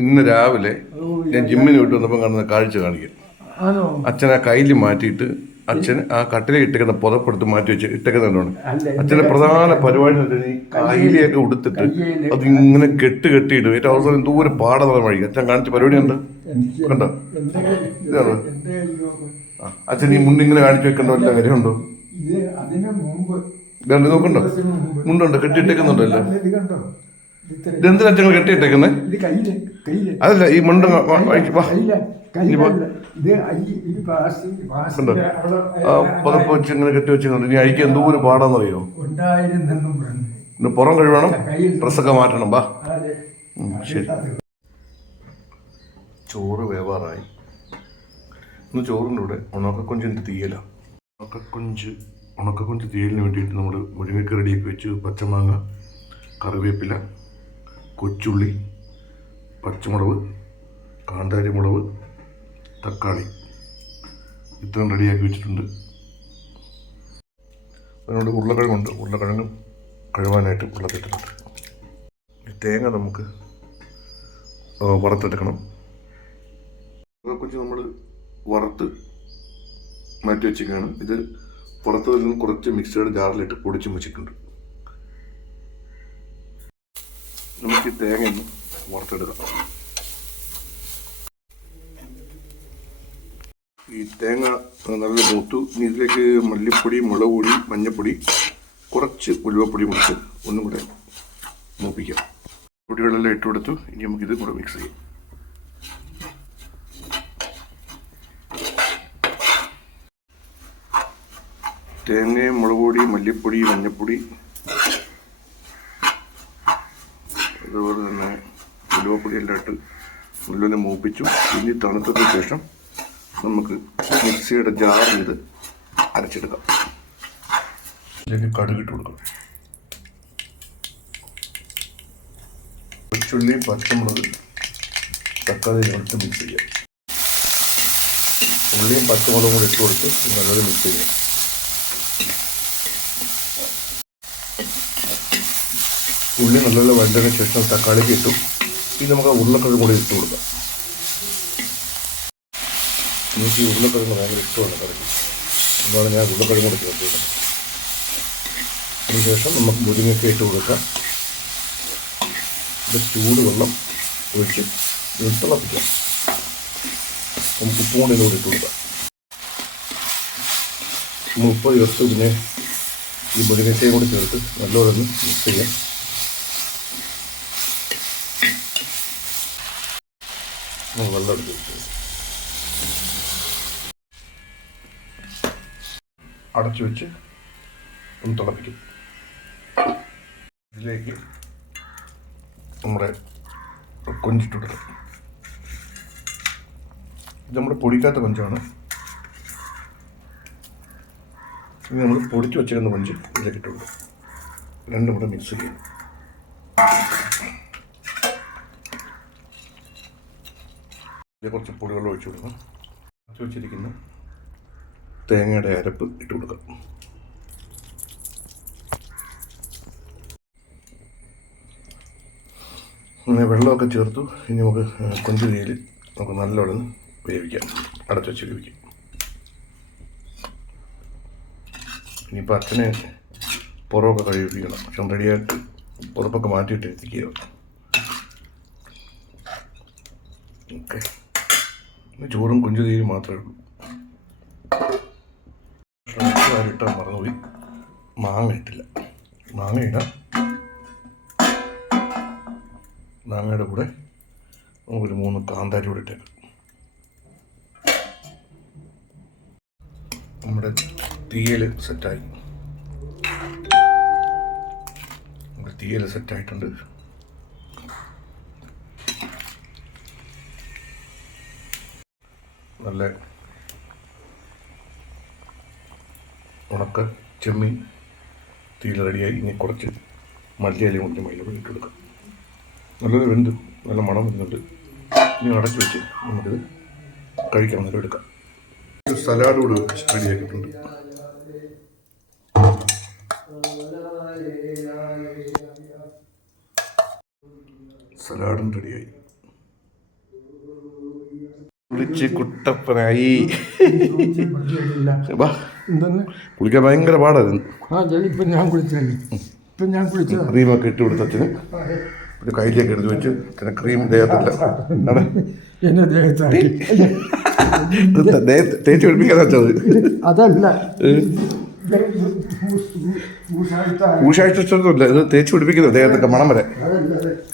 ഇന്ന് രാവിലെ ഞാൻ ജിമ്മിന് വിട്ട് വന്നപ്പോൾ കാണുന്ന കാഴ്ച കാണിക്കാം. അച്ഛൻ ആ കയ്യിൽ മാറ്റിയിട്ട് അച്ഛൻ ആ കട്ടിലെ ഇട്ടേക്കുന്ന പുതപ്പെടുത്ത് മാറ്റി വെച്ച് ഇട്ടേക്കുന്നുണ്ടാണ് അച്ഛന്റെ പ്രധാന പരിപാടി ഈ കയ്യിലേക്ക് ഉടുത്തിട്ട് അത് ഇങ്ങനെ കെട്ട് കെട്ടിയിട്ട് ഏറ്റവും അവസാനം എന്തോരം പാടം വഴി അച്ഛൻ കാണിച്ച പരിപാടി ഉണ്ട് കണ്ടോ? ഇതാണ് അച്ഛൻ ഈ മുണ്ടിങ്ങനെ കാണിച്ചു വെക്കേണ്ട വല്ല കാര്യമുണ്ടോ? നോക്കണ്ടോ മുണ്ടുണ്ട് കെട്ടിയിട്ടേക്കുന്നുണ്ടല്ലോ. ഇതെന്തിനാ അച്ഛൻ കെട്ടിയിട്ടേക്കുന്നത് ഇത് കയ്യിൽ കയ്യിൽ. അതല്ല ഈ മുണ്ട് കയ്യില പുതപ്പ് വെച്ച് ഇങ്ങനെ കെട്ടി വെച്ചിട്ടുണ്ട് ഇനി അഴിക്ക് എന്തോരം പാടാന്നറിയോ? പുറം കഴിവണം ഡ്രസ്സൊക്കെ മാറ്റണം. ബാ ശരി. ചോറ് വേവാറായി. ഇന്ന് ചോറിന്റെ കൂടെ ഉണക്കക്കൊഞ്ചിന്റെ തീയല. ഉണക്കക്കൊഞ്ച് ഉണക്കക്കൊഞ്ച് തീയലിന് വേണ്ടിയിട്ട് നമ്മൾ മുരിങ്ങയ്ക്ക് റെഡിയാക്കി വെച്ച് പച്ചമാങ്ങ കറിവേപ്പില കൊച്ചുള്ളി പച്ചമുളക് കാന്താരി മുളക് തക്കാളി. ഇത്രയും റെഡിയാക്കി വെച്ചിട്ടുണ്ട്. അതിനോട് ഉരുളക്കിഴങ്ങുണ്ട്. ഉരുളക്കിഴങ്ങും കഴുവാനായിട്ട് വെള്ളത്തിട്ടിട്ടുണ്ട്. ഈ തേങ്ങ നമുക്ക് വറുത്തെടുക്കണം. കുറിച്ച് നമ്മൾ വറുത്ത് മാറ്റി വെച്ചിരിക്കുകയാണ്. ഇത് പുറത്തു നിന്ന് കുറച്ച് മിക്സഡ് ജാറിലിട്ട് പൊടിച്ചും വെച്ചിട്ടുണ്ട്. നമുക്ക് ഈ തേങ്ങ ഒന്ന് വറുത്തെടുക്കാം. ഈ തേങ്ങ നല്ല മൂത്തു. ഇനി ഇതിലേക്ക് മല്ലിപ്പൊടി മുളക് പൊടി മഞ്ഞൾപ്പൊടി കുറച്ച് ഉലുവപ്പൊടി മുറിച്ച് ഒന്നും കൂടെ മൂപ്പിക്കാം. പൊടികളെല്ലാം ഇട്ട് കൊടുത്തു. ഇനി നമുക്കിത് കൂടെ മിക്സ് ചെയ്യാം. തേങ്ങയും മുളക് പൊടി മല്ലിപ്പൊടി മഞ്ഞൾപ്പൊടി അതുപോലെ തന്നെ ഉലുവപ്പൊടിയെല്ലാം ഇട്ട് ഉള്ളിൽ മൂപ്പിച്ചു. ഇനി തണുത്തതിന് ശേഷം നമുക്ക് മിക്സിയുടെ ജാറിൽ ഇത് അരച്ചെടുക്കാം. ഇതിലേക്ക് കടുകിട്ട് കൊടുക്കണം കൊച്ചുള്ളി പച്ചമുളക് തക്കാളി ഇട്ട് മിക്സ് ചെയ്യാം. ഉള്ളിയും പച്ചമുളകും കൂടി ഇട്ട് കൊടുത്ത് നല്ലത് മിക്സ് ചെയ്യാം. ഉള്ളി നല്ലപോലെ വഴണ്ടതിന് ശേഷം തക്കാളിക്ക് ഇട്ടു. ഇനി നമുക്ക് ഉരുളക്കിഴങ്ങ് കൂടി ഇട്ട് കൊടുക്കാം. എനിക്ക് ഈ ഉരുളക്കിഴങ്ങ് ഭയങ്കര ഇഷ്ടമാണ് കറിക്ക് അതുപോലെ ഞാൻ ഉരുളക്കിഴങ്ങ് കൂടി ചേർത്ത് ചേർത്തിരിക്കുന്നത് അതിനുശേഷം നമുക്ക് മുരിങ്ങയ്ക്ക് ഇട്ട് കൊടുക്കാം. ഇത് ചൂടുവെള്ളം ഒഴിച്ച് തിളപ്പിക്കാം. നമുക്ക് ഉപ്പും കൂടി ഇതിലൂടെ ഇട്ട് കൊടുക്കാം. നമ്മൾ ഉപ്പ് ചേർത്ത് പിന്നെ ഈ മുരിങ്ങയ്ക്കയും കൂടി ചേർത്ത് നല്ലപോലെ മിക്സ് ചെയ്യാം. വെള്ളം എടുത്ത് അടച്ചു വെച്ച് ഒന്ന് തിളപ്പിക്കും. ഇതിലേക്ക് നമ്മുടെ കൊഞ്ചിട്ടുണ്ട് ഇത് നമ്മുടെ പൊടിക്കാത്ത കൊഞ്ചാണ്. ഇത് നമ്മൾ പൊടിച്ച് വെച്ചിരുന്ന കൊഞ്ച് ഇതിലേക്ക് ഇട്ടുള്ളൂ രണ്ടും കൂടെ മിക്സ് ചെയ്യും കുറച്ച് പൊടികൾ ഒഴിച്ചു കൊടുക്കാം അടച്ചു വെച്ചിരിക്കുന്ന തേങ്ങയുടെ അരപ്പ് ഇട്ട് കൊടുക്കാം. അങ്ങനെ വെള്ളമൊക്കെ ചേർത്തു. ഇനി നമുക്ക് കൊഞ്ച് തീയിൽ നമുക്ക് നല്ലോണം വേവിക്കാം. അടച്ചു വെച്ച് വേവിക്കാം. ഇനിയിപ്പോൾ അച്ഛനെ പുറമൊക്കെ കഴിപ്പിക്കണം പക്ഷെ റെഡിയായിട്ട് പുറപ്പൊക്കെ മാറ്റിയിട്ട് എത്തിക്കുക ഓക്കെ. ചോറും കുഞ്ചുതീരും മാത്രമേ ഉള്ളൂ. ഇട്ടാൽ മറന്നുപോയി. മാങ്ങ ഇട്ടില്ല. മാങ്ങ ഇടാം. മാങ്ങയുടെ കൂടെ ഒരു മൂന്ന് കാന്താരി കൂടെ ഇട്ടേക്കാം. നമ്മുടെ തീയൽ സെറ്റായി. നമ്മുടെ തീയൽ സെറ്റായിട്ടുണ്ട്. നല്ല ഉണക്ക ചെമ്മീൻ തീയിൽ റെഡിയായി. ഇനി കുറച്ച് മല്ലിയിലയും കുറച്ച് മയിലും ഇട്ട് കൊടുക്കാം നല്ലൊരു വെന്ത് നല്ല മണം വരുന്നുണ്ട്. ഇനി അടച്ചു വെച്ച് നമുക്കിത് കഴിക്കാം നല്ല എടുക്കാം. ഒരു സലാഡ് കൂടെ റെഡിയാക്കിയിട്ടുണ്ട് സലാഡും റെഡിയായി കുളിച്ച് കുട്ടപ്പനായി. കുളിക്കാൻ ഭയങ്കര പാടായിരുന്നു ഇപ്പം ഞാൻ ഇപ്പം ഞാൻ കുളിച്ചതാ. ക്രീമൊക്കെ ഇട്ട് കൊടുത്ത അച്ഛന്. പിന്നെ കയ്യിലേക്ക് എടുത്ത് വെച്ച് അച്ഛനെ ക്രീം ദേഹത്തില്ല. എന്നെ ദേഹത്ത് തേച്ച് പിടിപ്പിക്കാൻ വെച്ചത് അതല്ല. ഏ, ഇത് തേച്ച് പിടിപ്പിക്കുന്നു ദേഹത്തൊക്കെ മണം വരെ.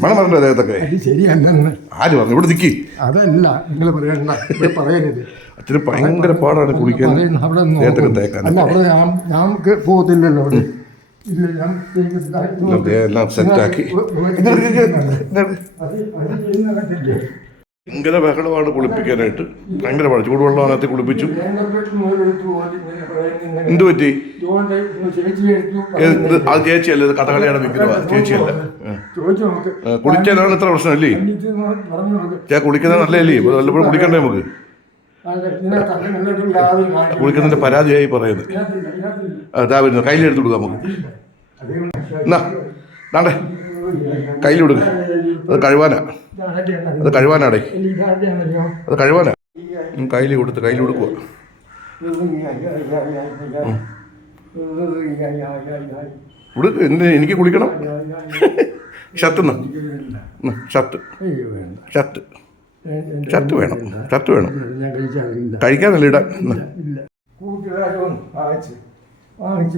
മണം വരണ്ട ദേഹത്തൊക്കെ അത് ശരിയല്ലെന്ന്. ആര് പറഞ്ഞു? ഇവിടെ നിൽക്കി അതല്ല നിങ്ങൾ പറയണ്ട. പറയരുത്. അച്ഛന് ഭയങ്കര പാടാണ് കുളിക്കാൻ. പറയുന്ന അവിടെ നിന്ന് ദേഹത്തൊക്കെ നോക്കും. തേക്കാൻ ഞാൻ പോകത്തില്ലല്ലോ അവിടെ. എല്ലാം സെറ്റാക്കി ഭയങ്കര ബഹളമാണ് കുളിപ്പിക്കാനായിട്ട്. ഭയങ്കര പാട് ചൂടുവെള്ളം അതിനകത്ത് കുളിപ്പിച്ചു. എന്ത് പറ്റി? അത് ചേച്ചിയല്ല? കഥകളിയാണ് വിഗ്രഹ. ചേച്ചിയല്ല? കുളിക്കാനാണ് ഇത്ര പ്രശ്നം അല്ലേ ചേ കുളിക്കുന്നത് നല്ലല്ലേ വല്ലപ്പോഴും കുളിക്കണ്ടേ നമുക്ക്? കുളിക്കുന്നതിന്റെ പരാതിയായി പറയുന്നത് അതാ വരുന്നു. കയ്യിലെടുത്ത് കൊടുക്കാം നമുക്ക്. എന്നാ കൊടുക്ക അത് കഴുവാനാ. അത് കഴുവാനാടേ. അത് കഴുവാനാ. കയ്യിൽ കൊടുത്ത് കയ്യിൽ കൊടുക്കുക ഇവിടെ എന്ത് എനിക്ക് കുളിക്കണം? Shirt shirt. ഷർട്ട്. ഷർട്ട് വേണം. ഷർട്ട് വേണം. കഴിക്കാനല്ല ഇടാൻ?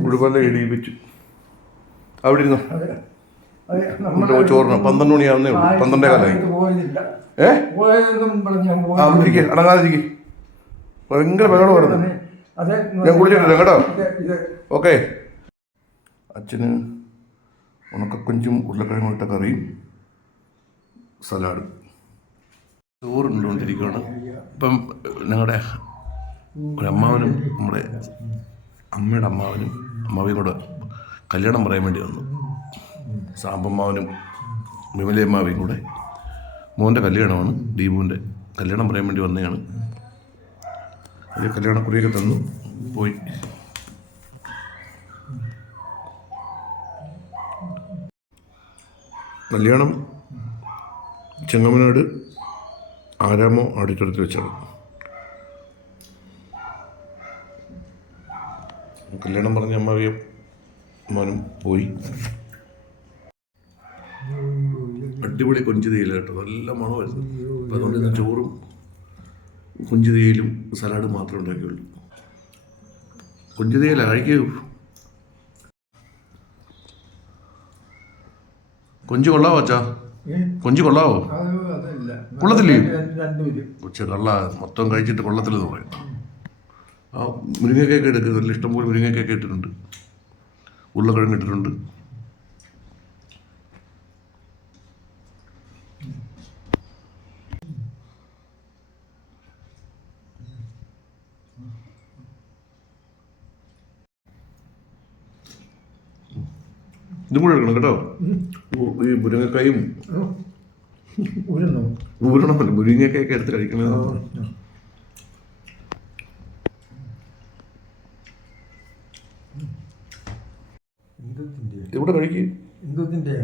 ഉടുപ്പല്ല ഇടിയിപ്പിച്ചു അവിടെ ഇരുന്നോ? ചോറിന് പന്ത്രണ്ട് മണിയാവുന്നേ ഉള്ളൂ. പന്ത്രണ്ടേ കാലായി. ഏഹ് ഏ? അടങ്ങാതിരിക്കെ ഭയങ്കര ബഹളമായിരുന്നു അതെ ഞാൻ കുളിച്ചിട്ടില്ല കേട്ടോ. ഓക്കെ. അച്ഛന് ഉണക്കക്കൊഞ്ചും ഉരുളക്കിഴങ്ങും ഇട്ട കറിയും സലാഡും. ചോറുണ്ടോണ്ടിരിക്കുകയാണ് ഇപ്പം ഞങ്ങളുടെ ഒരമ്മാവനും നമ്മുടെ അമ്മയുടെ അമ്മാവനും അമ്മാവിയും കൂടെ കല്യാണം പറയാൻ വേണ്ടി വന്നു. സാമ്പമ്മാവനും വിമലയമ്മാവയും കൂടെ മോന്റെ കല്യാണമാണ് ദീപുവിന്റെ കല്യാണം പറയാൻ വേണ്ടി വന്നതാണ്. അതിൽ കല്യാണക്കുറിയൊക്കെ തന്നു പോയി. കല്യാണം ചെങ്ങമനാട് ആരാമോ ഓഡിറ്റോറിയത്തിൽ വെച്ചാണ്. കല്യാണം പറഞ്ഞ അമ്മാവിയും മോനും പോയി. അടിപൊളി കൊഞ്ച് തേയില കേട്ടോ. നല്ല മണമായിരുന്നു. അപ്പം അതുകൊണ്ട് ഇന്ന് ചോറും കൊഞ്ച് തേയിലും സലാഡും മാത്രമേ ഉണ്ടാക്കിയുള്ളൂ. കൊഞ്ച് തേയില കഴിക്കൂ കൊഞ്ച് കൊള്ളാവോ അച്ഛാ? കൊഞ്ച് കൊള്ളാവോ? കൊള്ളത്തില്ലേ? കൊച്ചു ഉച്ച കള്ള മൊത്തം കഴിച്ചിട്ട് കൊള്ളത്തില്ലെന്ന് പറയും. ആ മുരിങ്ങക്കൊക്കെ എടുക്കുക നല്ല ഇഷ്ടംപോലെ മുരിങ്ങക്കൊക്കെ ഇട്ടിട്ടുണ്ട്. ഉരുളക്കിഴങ്ങ് ഇട്ടിട്ടുണ്ട്. ഇതും കൂടെ എടുക്കണം കേട്ടോ. ഈ മുരിങ്ങക്കായും ഊരണമല്ലോ മുരിങ്ങക്കൊക്കെ എടുത്ത് കഴിക്കണത്. ഇവിടെ കഴിക്കും? എന്തത്തിന്റെ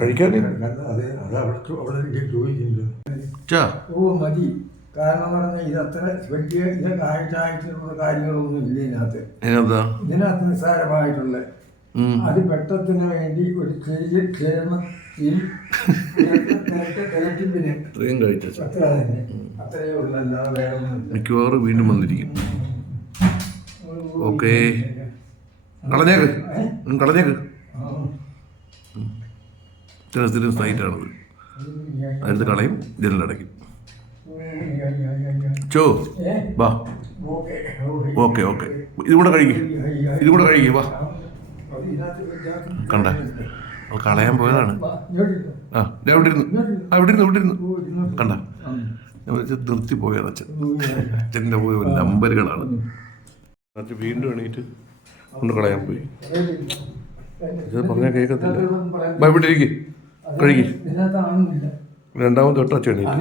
കഴിക്കാൻ അതെ അത് അവിടെ അവിടെ എനിക്ക് ഓ മതി. കാരണം എന്ന് പറഞ്ഞാൽ ഇത് അത്ര വലിയ ഇതൊക്കെ ആയിട്ടായിട്ടുള്ള കാര്യങ്ങളൊന്നും ഇല്ല ഇതിനകത്ത്. ഇതിനകത്ത് നിസ്സാരമായിട്ടുള്ള. അത് പെട്ടത്തിന് വേണ്ടി ഒരു ചെറിയ മിക്കവാറും വീണ്ടും വന്നിരിക്കും. ഓക്കേ. കളഞ്ഞേക്ക്. കളഞ്ഞേക്ക്. ചില സ്ഥിരം സൈറ്റാണത്. അതെടുത്ത് കളയും ജനലടയ്ക്കും ചോ? വാ. Okay, okay. ഇതുകൂടെ കഴിക്കും ഇതുകൂടെ കഴിക്കും വാ. കണ്ട? അത് കളയാൻ പോയതാണ്. ആ അവിടെ ഇരുന്നു ആ ഇവിടെ ഇരുന്നു ഇവിടെ ഇരുന്നു. കണ്ട നിർത്തി പോയത് അച്ഛൻ. അച്ഛന്റെ പോയ നമ്പറുകളാണ്. അച്ഛൻ വീണ്ടും എണീറ്റ് കൊണ്ട് കളയാൻ പോയി. ഇത് പറഞ്ഞാൽ കേൾക്കത്തില്ല ഇവിടെ ഇരിക്ക്. കഴുകി. രണ്ടാമത് തൊട്ട് അച്ഛൻ എണീറ്റ്.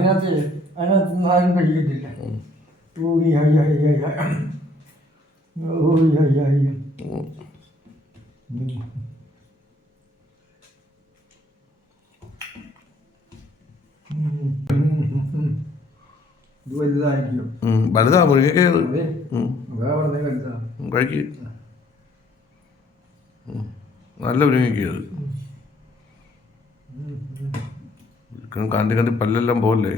ഓ വലുതാ കഴിക്ക് നല്ല മുരിങ്ങയ്ക്ക കണ്ടി കണ്ടി കാണ്ടി കണ്ടി പല്ലെല്ലാം പോകല്ലേ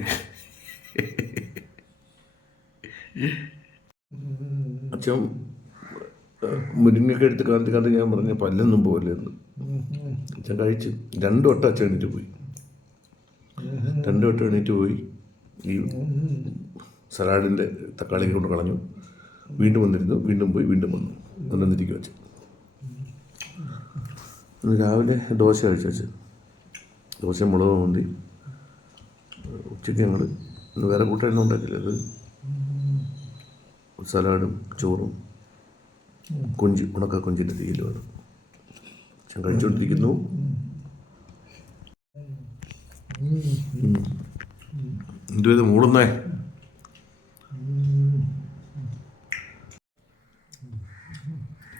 അച്ഛൻ മുരിങ്ങയ്ക്ക എടുത്ത് കാന്തി കാന്തി ഞാൻ പറഞ്ഞ പല്ലൊന്നും പോകല്ലേ എന്ന് അച്ഛൻ കഴിച്ചു രണ്ടു വട്ടം അച്ഛൻ എണീറ്റ് പോയി. രണ്ടു വട്ടം എണീറ്റ് പോയി. ഈ സലാഡിന്റെ തക്കാളി കൊണ്ട് കളഞ്ഞു. വീണ്ടും വന്നിരുന്നു. വീണ്ടും പോയി. വീണ്ടും വന്നു. വന്നിരിക്കും അച്ഛൻ. ഇന്ന് രാവിലെ ദോശ കഴിച്ചു അച്ഛൻ. ദോശ മുളക് മന്തി ഉച്ചയ്ക്ക് ഞങ്ങൾ ഇന്ന് വേറെ കൂട്ടാനൊന്നും ഉണ്ടാക്കില്ല അത് സലാഡും ചോറും. കൊഞ്ച് ഉണക്ക കുഞ്ചിന്റെ തീയിലുമാണ് ഞാൻ കഴിച്ചുകൊണ്ടിരിക്കുന്നു എന്തുവേത് മൂടുന്നേ?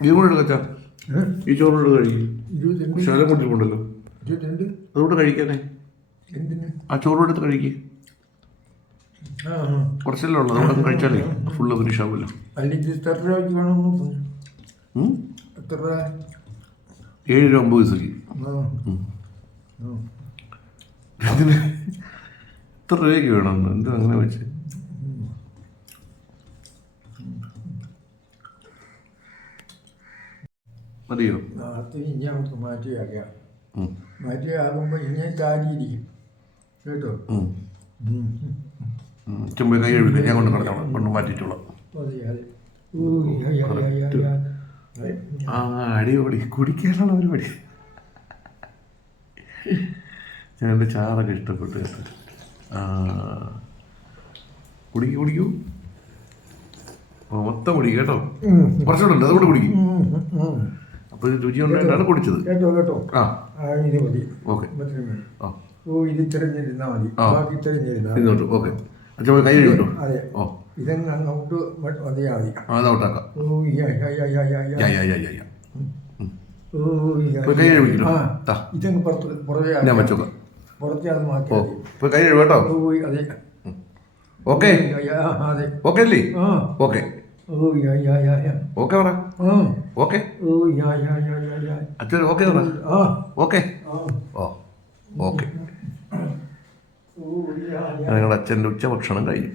ഈ കൂടെ ഏഹ്? ഈ ചോറുകൊണ്ട് കഴിക്കും. ശകലം കൊണ്ടിട്ടുണ്ടല്ലോ ഇരുപത്തിരണ്ട്. അതുകൊണ്ട് കഴിക്കാനേ. ആ ചോറോട് എടുത്ത് കഴിക്കുക കുറച്ചല്ലേ ഉള്ളൂ. അതുകൊണ്ട് കഴിച്ചാലേ. ഫുള്ള് ഫിനിഷ് ആവുമല്ലോ ഏഴ് രൂപ? അമ്പത് പൈസക്ക്. ഇതിന് എത്ര രൂപയ്ക്ക് വേണം? എന്ത് അങ്ങനെ വെച്ച്? മതിയോ? അത് ഇനി നമുക്ക് മാറ്റിയാക്കാം. മാറ്റിയാകുമ്പോൾ ഇനി ചാരിയിരിക്കും. കേട്ടോ. ചുമ്മാ കൈ എഴുതില്ല ഞാൻ കൊണ്ട് കളഞ്ഞോളാം കൊണ്ട് മാറ്റിയിട്ടോളാം. ആ അടിപൊളി കുടിക്കാനുള്ള പരിപാടി. ഞാൻ എന്റെ ചാറൊക്കെ ഇഷ്ടപ്പെട്ടു കേട്ടോ. കുടിക്കൂ കുടിക്കൂ. മൊത്തം കുടിക്കും കേട്ടോ. കുറച്ചുകൂടെ ഉണ്ട് അതുകൊണ്ട് കുടിക്കും. അപ്പോൾ ഇത് രുചി ഉണ്ടായിട്ടാണ് കുടിച്ചത്. കേട്ടോ കേട്ടോ. ആ. ഇത് മതി. ഓക്കെ. ഓ ഇത് തിരഞ്ഞിരുന്നാൽ മതി. ബാക്കി തിരഞ്ഞിരുന്നാൽ. ഓക്കെ. അച്ഛൻ കൈ കഴിഞ്ഞു അതെ. ഓ. ഇതങ്ങ് അങ്ങോട്ട് മതിയാ മതി ഓ യാ യാ യാ യാ യാ യാ. യാ യാ യാ യാ യാ ഓ യാ പോയി കൈ കഴുകിട്ടോ ആ താ ഇതങ്ങ് പുറത്ത് പുറകെ ഞാൻ ആക്കിയാൽ വെച്ചോക്കാം മതി. പുറത്തെ അത് ഓ മതി. കൈ കഴുകും കേട്ടോ ഓ അതെ ഓക്കെ യാ, യാ, ആ, അതെ ഓക്കെ അല്ലേ ആ ഓക്കെ ഓ യാ യാ യാ യാ ഓക്കെ പറ ആ ഓക്കെ ഓ യാ യാ യാ യാ യാ അച്ഛൻ ഓക്കെ പറ ആ ഓക്കെ ആ ഓ ഓക്കെ ഓ യാ യാ ഞങ്ങളുടെ അച്ഛന്റെ ഉച്ചഭക്ഷണം കഴിഞ്ഞു